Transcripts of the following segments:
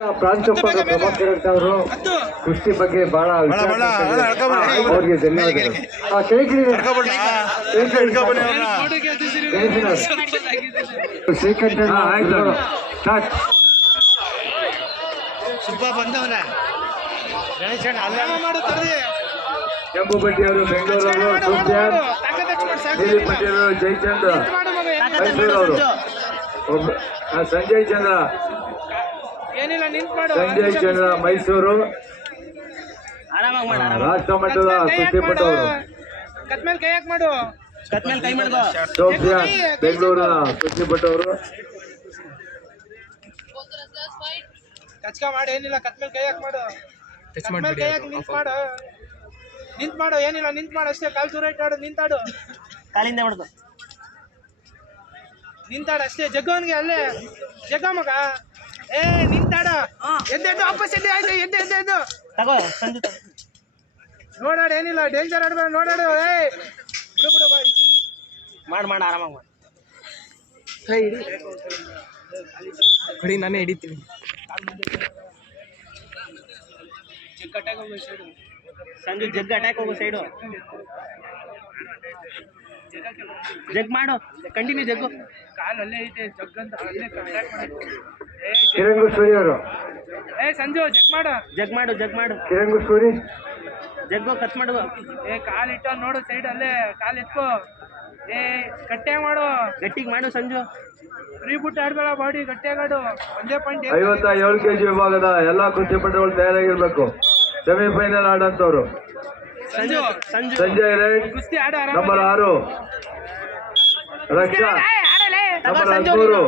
ಪ್ರಾಂಶುಪಾಲ ಪ್ರಭಾಕರ್ ಅವರು ಕುಸ್ತಿ ಬಗ್ಗೆ ಬಹಳ ಅವರಿಗೆ ಧನ್ಯವಾದಗಳು. ಕೆಂಪು ಬಡ್ಡಿಯವರು ಬೆಂಗಳೂರವರು, ಸೂಫಿಯಾನ್ ನೀಲಿ ಬಡ್ಡಿಯವರು ಜಯಚಂದ್ರ ಮೈಸೂರವರು, ಸಂಜಯ್ ಚಂದ್ರ ಮೈಸೂರು, ರಾಷ್ಟ್ರ ಮಟ್ಟದ ಕುಸ್ತಿಪಟುವರು ಸೋಫಿಯಾನ್ ಬೆಂಗಳೂರಿನ ಕುಸ್ತಿಪಟುವರು. ಏನಿಲ್ಲ ಕತ್ಮೇಲೆ ಕೈ ಹಾಕಿ ಮಾಡು, ಕೈ ಹಾಕಿ ನಿಂತ್ ಮಾಡು ಏನಿಲ್ಲ ನಿಂತ್ ಮಾಡು ಅಷ್ಟೇ. ಕಾಲು ದೂರ ಇಟ್ಟಾಡು, ನಿಂತಾಡು, ಕಾಲಿಂದ ಹೊಡೆದು ನಿಂತಾಡು ಅಷ್ಟೇ. ಜಗ್ಗವನ್ಗೆ ಅಲ್ಲೇ ಜಗ್ಗ ಮಗ ನಿಂತಾಡ ಎದ್ದು ವಾಪಸ್ ಎದ್ದು ಆಯ್ತು ಎದ್ದು ನೋಡಾಡು ಏನಿಲ್ಲ ಡೇಂಜರ್ ಆಡ್ಬೇಡ ನೋಡಾಡು. ಬಿಡು ಮಾಡ ಆರಾಮಾಗಿ ಮಾಡಿ ನಾನೇ ಹಿಡಿತೀನಿ. ಸಂಜು ಜಗ್ ಅಟ್ಯಾಕ್ ಹೋಗು ಸೈಡು, ಜಗ್ ಮಾಡು ಕಂಟಿನ್ಯೂ ಜಗ್ಗು. ಕಾಲು ಅಲ್ಲೇ ಐತೆ ಜಗ್ ಅಂತ ಅಲ್ಲೇ ಅಟ್ಯಾಕ್ ಮಾಡಿ. ಕಿರಂಗೇಶ್ವರಿ ಅವರು ಸಂಜು ಜಗ್ ಮಾಡು ಕಿರಂಗೇಶ್ವರಿ ಜಗ್ಗು ಕಟ್ ಮಾಡು. ಕಾಲು ಇಟ್ಟ ನೋಡು ಸೈಡ್ ಅಲ್ಲೇ ಕಾಲು ಎತ್ಕೋ. ಗಟ್ಟಿಯಾಗಿ ಮಾಡು, ಗಟ್ಟಿಗೆ ಮಾಡು ಸಂಜು. ಫ್ರೀ ಬುಟ್ ಆಡ್ಬೇಡ, ಬಾಡಿ ಗಟ್ಟಿಯಾಗಾಡು. ಒಂದೇ ಪಾಯಿಂಟ್ 57 kg ವಿಭಾಗದ ಎಲ್ಲಾ ಕುಸ್ತಿಪಟುಗಳು ತಯಾರಾಗಿರ್ಬೇಕು. ಸೆಮಿಫೈನಲ್ ಆಡಂತವ್ರು ಸಂಜಯ್ ರೆಡ್ ನಂಬರ್ 6, ರಕ್ಷಾ ನಂಬರ್ 13,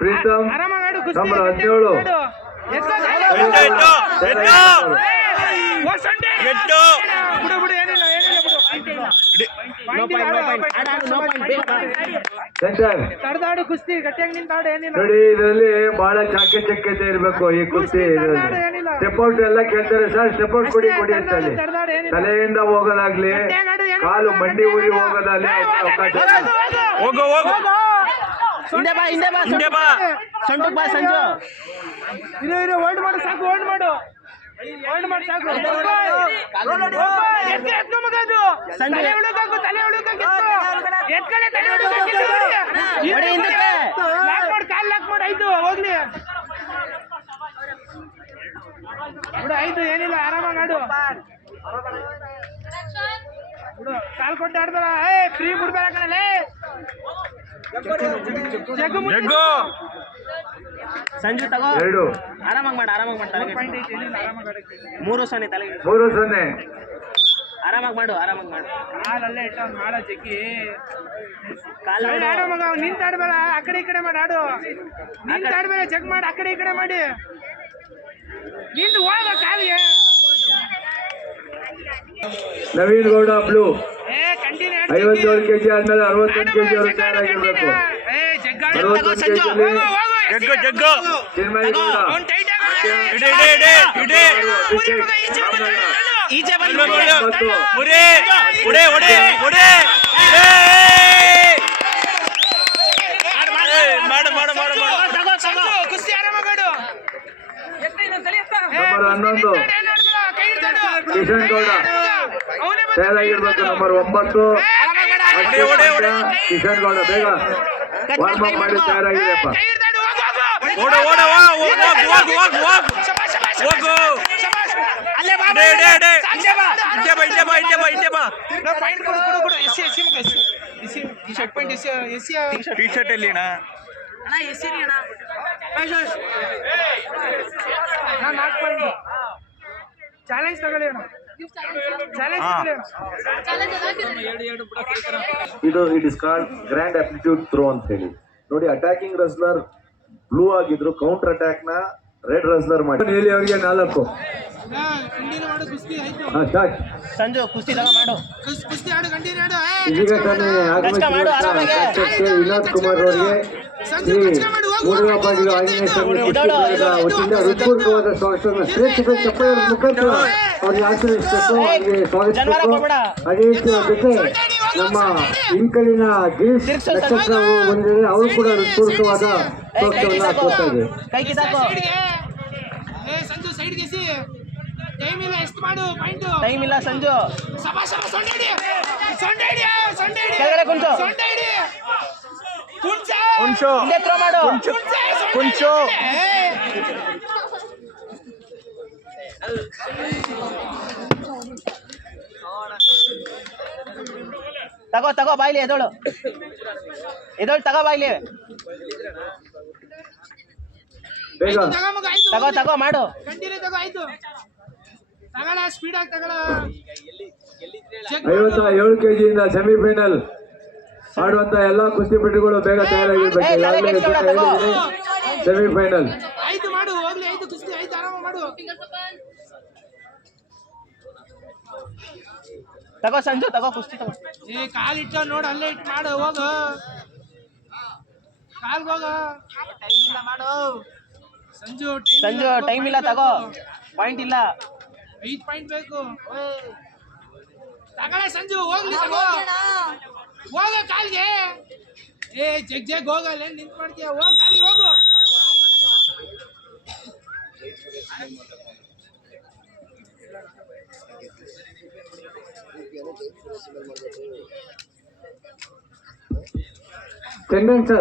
ಪ್ರೀತಮ್ ನಂಬರ್ 17. ತಡೆದಾಡು ಕುಸ್ತಿ ಗಟ್ಟಿಯಾಗಿ ನಿಂತಾಡು ಏನಿಲ್ಲ. ನೋಡಿ ಇದರಲ್ಲಿ ಬಹಳ ಚಾಕಚಕ್ಯತೆ ಇರಬೇಕು ಈ ಕುಸ್ತಿ. ಸ್ಟೆಪ್ ಔಟ್ ಎಲ್ಲ ಕೇಳ್ತಾರೆ ಸರ್, ಸ್ಟೆಪ್ ಔಟ್ ಕೊಡಿ ಅಂತಾರೆ. ತಲೆಯಿಂದ ಹೋಗೋದಾಗ್ಲಿ, ಕಾಲು ಮಂಡಿ ಊರಿ ಹೋಗೋದಾಗ್ಲಿ ಅವಕಾಶ. ಹೋಲ್ಡ್ ಮಾಡು ಸಾಕು, ಹೋಲ್ಡ್ ಮಾಡು ಸಾಕು. ತಲೆ ಹುಡುಕಾಕು ಕಾಲ್ ಲಾಕ್ ಮಾಡು. ಆಯ್ತು ಹೋಗ್ಲಿ ಬಿಡು, ಆಯ್ತು ಏನಿಲ್ಲ ಆರಾಮಾಗಿ ಆಡು ಬಿಡು. ಕಾಲ್ ಕೊಟ್ಟು ಆಡ್ಬೇಡ, ಫ್ರೀ ಬಿಡ್ಬೇಡ ಕಣಲೇ. ಸಂಜು ತಗೋ, ಆರಾಮಾಗಿ ಮಾಡ 3-0 ತಲೆಗೆ 3-0 ಆರಾಮಾಗಿ ಮಾಡು. ಕಾಲಲ್ಲೇ ಇಟ್ಟ ಮಾಡ ಜಗ್ಗಿ ಕಾಲ ಆರಾಮಾಗ. ನಿಂತಾಡ್ಬೇಡ, ಆ ಕಡೆ ಈ ಕಡೆ ಮಾಡಿ ಆಡು. ನಿಂತಾಡ್ಬೇಡ, ಜಗ್ ಮಾಡಿ ಆ ಕಡೆ ಈ ಕಡೆ ಮಾಡಿ ನಿಂದು ಹೋಗ ಕಾಲಿಗೆ. ನವೀನ್ ಗೌಡ ಬ್ಲೂ 57 kg ಆದ್ಮೇಲೆ 61 kg ಅವರು ತಯಾರಾಗಿರ್ಬೇಕು. 61 kg ಚಿನ್ಮಯ ಗೌಡ ನಂಬರ್ 11 ಕಿಶನ್ ಗೌಡ ತಯಾರಾಗಿರ್ಬೇಕು. ನಂಬರ್ 9 ಕಿಶನ್ ಗೌಡ ಬೇಗ ವಾರ್ಮ್ ಅಪ್ ಮಾಡಿ ತಯಾರಾಗಿದೆಪ್ಪ. ಟಿ-ಶರ್ಟ್ ಎಲ್ಲಿನ ಚಾಲೆಂಜ್ ತಗೊಳ್ಳಿ ಅಣ್ಣ. ಇದು it is called grand aptitude throw ಅಂತ ಹೇಳಿ. ನೋಡಿ, ಅಟ್ಯಾಕಿಂಗ್ ರೆಸ್ಲರ್ ಬ್ಲೂ ಆಗಿದ್ರು, ಕೌಂಟರ್ ಅಟ್ಯಾಕ್ ನ ರೆಡ್ ರೆಸ್ಲರ್ ಮಾಡಿ. ಹೇಳಿ ಅವರಿಗೆ 4 ಸಂಜು ಕುಸ್ತಿ ಮಾಡು, ಕುಸ್ತಿ ಆಡು, ಕಂಟಿನ್ಯೂ ಆಡು. ಇದೀಗ ತಾನೇ ವಿನೋದ್ ಕುಮಾರ್ ಅವರಿಗೆ ಮೂಡಲಪಾಡಿಲು ಆಂಜನೇಯ ಸ್ವಾಮಿ ವತಿಯಿಂದ ಹೃತ್ಪೂರ್ವಕವಾದ ಸ್ವಾಗತವನ್ನು ಶ್ರೇಷ್ಠ ಚಪ್ಪಳ ಮುಖಾಂತರ ಅವ್ರಿಗೆ ಆಶೀರ್ವದಿಸಬೇಕು, ಅವರಿಗೆ ಸ್ವಾಗತಿಸಬೇಕು. ಅದೇ ರೀತಿ ಜೊತೆ ನಮ್ಮ ಇಂಕಲಿನ ಗಿರೀಶ್ ನಕ್ಷತ್ರವು ಬಂದಿದೆ, ಅವರು ಕೂಡ ಹೃತ್ಪೂರ್ವಕವಾದ ಸ್ವಾಗತವನ್ನು ಕೊಡ್ತಾ ಇದ್ದಾರೆ. ಸೈಡ್ ಗೆಸಿ ಟೈಮ್ ಇಲ್ಲ ಎಷ್ಟು ಮಾಡು ಪಾಯಿಂಟ್ ಟೈಮ್ ಇಲ್ಲ ಸಂಜು ಸಭಾ ಸೊಂಡೆ ಹಿಡಿ ಕೆಳಗಡೆ ಕುಂಚು ಸೊಂಡೆ ಹಿಡಿ ಕುಂಚು ಹಿಂದೆ ಥ್ರೋ ಮಾಡು ಕುಂಚು ತಗೋ ಬಾಯ್ಲಿ ಎದೋಳು ತಗೋ ಬಾಯ್ಲಿ ಬೇಗ ತಗೋ ಮಾಡು ಕಂಟಿನ್ಯೂ ತಗೋ ಆಯ್ತು ತಗೊಳ ಸ್ಪೀಡ್ ಆಗಿ ತಗೊಳ 57 ಕೆಜಿಯಿಂದ ಸೆಮಿಫೈನಲ್ ಆಡುವಂತ ಎಲ್ಲಾ ಕುಸ್ತಿಪಟುಗಳು ಬೇಗ ತಯಾರಾಗಿರ್ಬೇಕು. ಸೆಮಿಫೈನಲ್ ಆಯ್ತು ಮಾಡು ಹೋಗ್ಲಿ ಆಯ್ತು ಕುಸ್ತಿ ಆಯ್ತು ಆರಾಮ ಮಾಡು ತಗೋ ಸಂಜು ತಗೋ ಕುಸ್ತಿ ತಗೋ ಕಾಲ್ ಇಟ್ಟ ನೋಡು ಅಲ್ಲೇ ಇಟ್ಟು ಮಾಡು ಹೋಗು ಕಾಲ್ಗೆ ಹೋಗ ಮಾಡು ಸಂಜು ಟೈಮ್ ಇಲ್ಲ ತಗೋ ಪಾಯಿಂಟ್ ಇಲ್ಲ 5 ಪಾಯಿಂಟ್ ಬೇಕು ತಗೊಳ್ಳೆ ಸಂಜು ಹೋಗ್ಲಿ ತಗೋ ಹೋಗ ಕಾಲ್ಗೆ ಜಗ್ ಹೋಗಲ್ಲ ನಿಂತ್ ಮಾಡ್ತೀಯ ಹೋಗ್ ಕಾಲಿಗೆ ಹೋಗು ಟೆಂಡೆನ್ಸ್